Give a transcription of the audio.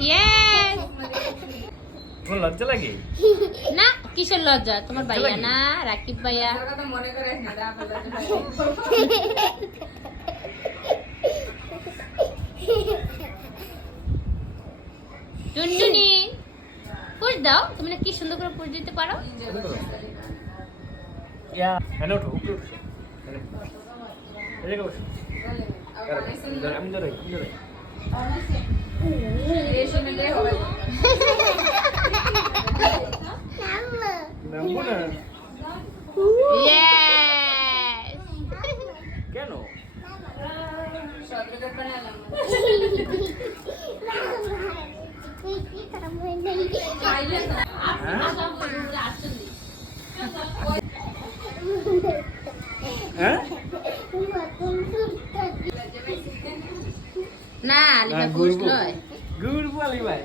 Yes তোমার লজ্জা লাগে? না কিসের লজ্জা তোমার ভাইয়া না রাকিব ভাইয়া টুনটুনি পুশ দাও তুমি না কি সুন্দর করে পুশ দিতে পারো ইয়া হ্যালো ওঠো উপরে উঠো এদিকে বসো আমি ধরে নামবো না ইয়েস কেন? হ্যাঁ না লিবা পুশ লয় গুড় বলি ভাই